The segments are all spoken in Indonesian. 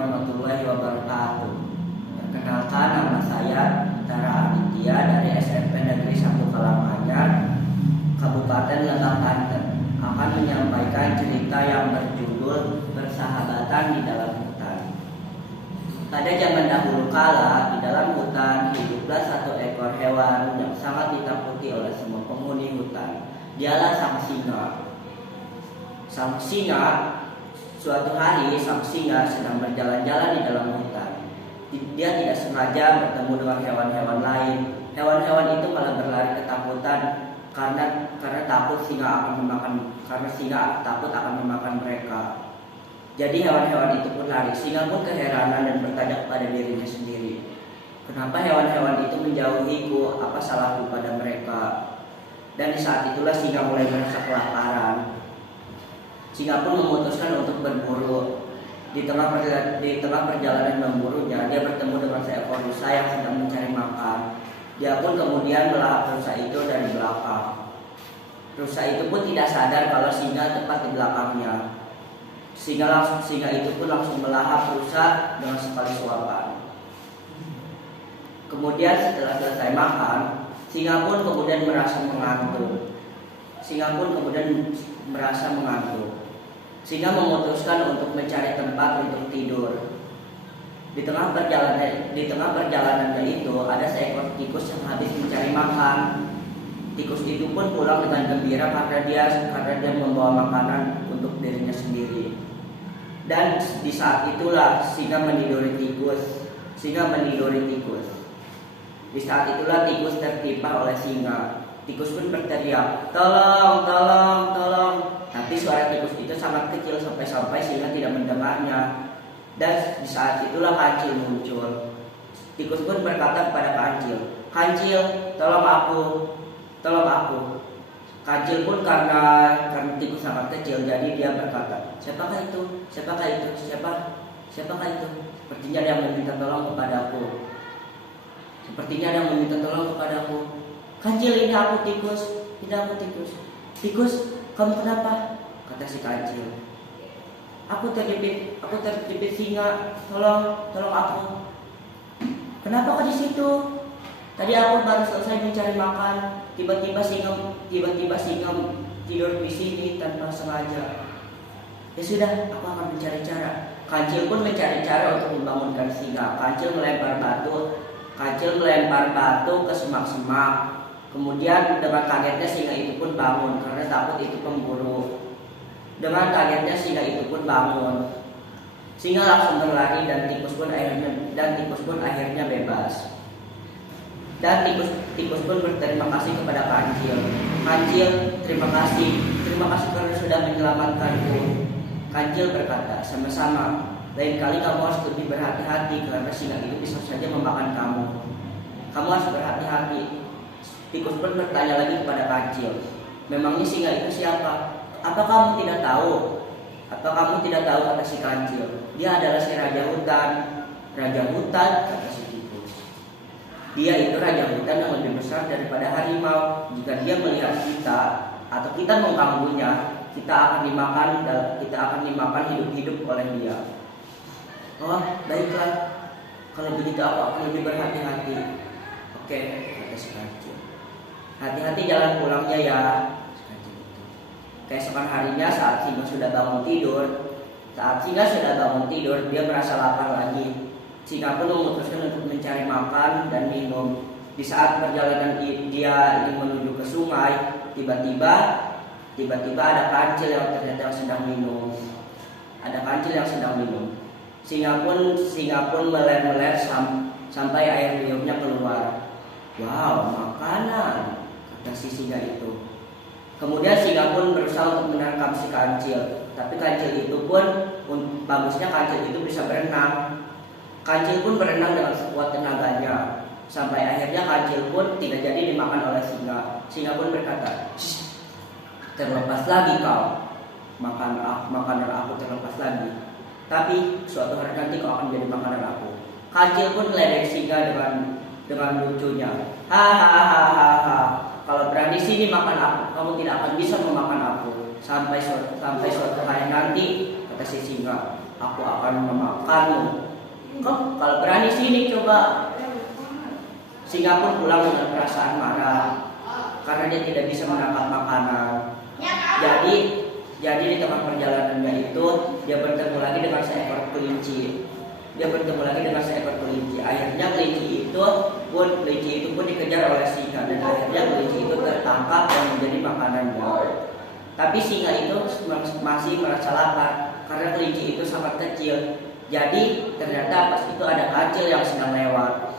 warahmatullahi wabarakatuh. Perkenalkan, nama saya Tara Aditya dari SMP Negeri 1 Karanganyar, Kabupaten Lebak, Banten, akan menyampaikan cerita yang berjudul Persahabatan di Dalam Hutan. Pada zaman dahulu kala, di dalam hutan hiduplah satu ekor hewan yang sangat ditakuti oleh semua penghuni hutan. Dialah sang singa. Suatu hari sang singa sedang berjalan-jalan di dalam hutan. Dia tidak sengaja bertemu dengan hewan-hewan lain. Hewan-hewan itu malah berlari ketakutan karena takut singa takut akan memakan mereka. Jadi hewan-hewan itu pun lari. Singa pun keheranan dan bertanya kepada dirinya sendiri, kenapa hewan-hewan itu menjauhiku? Apa salahku pada mereka? Dan di saat itulah singa mulai merasa kelaparan. Singa pun memutuskan untuk berburu. Di tengah perjalanan memburunya, dia bertemu dengan seekor rusa yang sedang mencari makan. Dia pun kemudian melahap rusa itu dari belakang. Rusa itu pun tidak sadar kalau singa tepat di belakangnya. Singa itu pun langsung melahap rusa dengan sekali suapan. Kemudian setelah selesai makan, singa pun kemudian merasa mengantuk. Singa memutuskan untuk mencari tempat untuk tidur. Di tengah perjalanannya itu ada seekor tikus yang habis mencari makan. Tikus itu pun pulang dengan gembira karena dia membawa makanan untuk dirinya sendiri. Dan di saat itulah singa meniduri tikus. Di saat itulah tikus tertimpa oleh singa. Tikus pun berteriak, "Tolong, tolong, tolong." Tapi suara tikus itu sangat kecil sampai singa tidak mendengarnya. Dan di saat itulah kancil muncul. Tikus pun berkata kepada kancil, "Kancil, tolong aku, tolong aku." Kancil pun karena tikus sangat kecil, jadi dia berkata, Siapakah itu? Siapakah itu? Sepertinya ada yang meminta tolong kepadaku. Kancil, ini aku tikus. Tikus, kamu kenapa? Kata si kancil. Aku terjepit singa. Tolong aku. Kenapa kau di situ? Tadi aku baru selesai mencari makan. Tiba-tiba singa tidur di sini tanpa sengaja. Ya sudah, aku akan mencari cara. Kancil pun mencari cara untuk membangunkan singa. Kancil melempar batu ke semak-semak. Kemudian dengan kagetnya singa itu pun bangun karena takut itu pemburu. Singa langsung berlari dan tikus pun akhirnya bebas. Dan tikus pun berterima kasih kepada kancil. Kancil, terima kasih karena sudah menyelamatkanku. Kancil berkata, sama-sama. Lain kali kamu harus lebih berhati-hati karena singa itu bisa saja memakan kamu. Kamu harus berhati-hati. Tikus pun bertanya lagi kepada kancil, memangnya singa itu siapa? Apa kamu tidak tahu? Kata si kancil. Dia adalah si raja hutan. Raja hutan, kata si tikus. Dia itu raja hutan yang lebih besar daripada harimau. Jika dia melihat kita atau kita mengganggunya, kita akan dimakan hidup-hidup oleh dia. Oh, baiklah. Kalau begitu aku akan lebih berhati-hati. Oke, kata si kancil. Hati-hati jalan pulangnya ya. Keesokan harinya saat singa sudah bangun tidur, dia merasa lapar lagi. Singa pun memutuskan untuk mencari makan dan minum. Di saat perjalanan dia ingin menuju ke sungai, tiba-tiba ada kancil yang ternyata sedang minum. Singa pun meler-meler sampai air liurnya keluar. Wow, makanan, kata si singa itu. Kemudian singa pun berusaha untuk menangkap si kancil. Tapi kancil itu pun bagusnya kancil itu bisa berenang. Kancil pun berenang dengan sekuat tenaganya. Sampai akhirnya kancil pun tidak jadi dimakan oleh singa. Singa pun berkata, terlepas lagi kau. Makanan aku terlepas lagi. Tapi suatu hari nanti kau akan menjadi makanan aku. Kancil pun meledek singa dengan lucunya. Hahaha. Kalau berani sini makan aku, kamu tidak akan bisa memakan aku sampai suatu hari nanti, kata si singa. aku akan memakanmu. Kau kalau berani sini coba. Singa pun pulang dengan perasaan marah karena dia tidak bisa menangkap makanan. Jadi di tengah perjalanannya itu dia bertemu lagi dengan seekor kelinci. Akhirnya kelinci itu pun dikejar oleh singa dan akhirnya kelinci itu tertangkap dan menjadi makanannya. Tapi singa itu masih merasa lapar karena kelinci itu sangat kecil. Jadi ternyata pas itu ada kancil yang sedang lewat.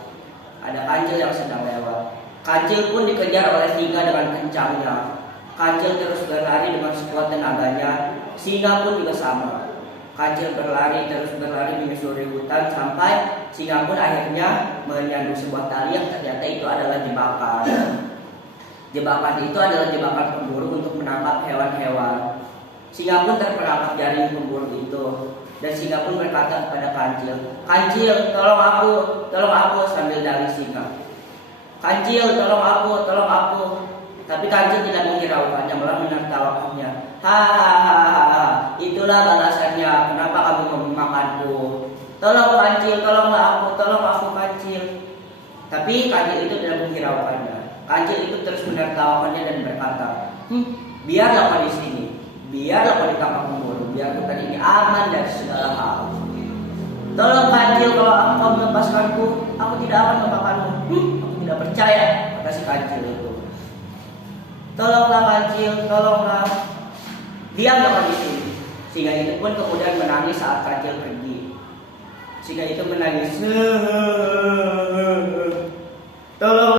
Kancil pun dikejar oleh singa dengan kencangnya. Kancil terus berlari dengan sekuat tenaganya. Singa pun juga sama. Kancil terus berlari menyusuri hutan sampai singa pun akhirnya menyandung sebuah tali yang ternyata itu adalah jebakan. Jebakan itu adalah jebakan pemburu untuk menangkap hewan-hewan. Singa pun terperangkap jaring pemburu itu. Dan singa pun berkata kepada kancil, "Kancil, tolong aku," sambil dari singa. "Kancil, tolong aku." Tapi kancil tidak menghiraukannya, malah menertawakannya. "Hahaha, itulah balasannya. Kenapa kamu memakanku? Tolong kancil, tolong aku kancil." Tapi kancil itu tidak menghiraukannya. Kancil itu terus menertawakannya dan berkata, "Biarlah kau di sini. Biarlah kau ditangkap pemburu. Biar hutan ini aman dari segala hal. Tolong kancil, kalau kau melepaskanku, aku tidak akan memakanmu." Aku tidak percaya, kata si kancil itu. "Tolonglah kancil, tolonglah. Diamlah kau di sini." Singa itu pun kemudian menangis saat kancil pergi. Singa itu menangis. "Tolong."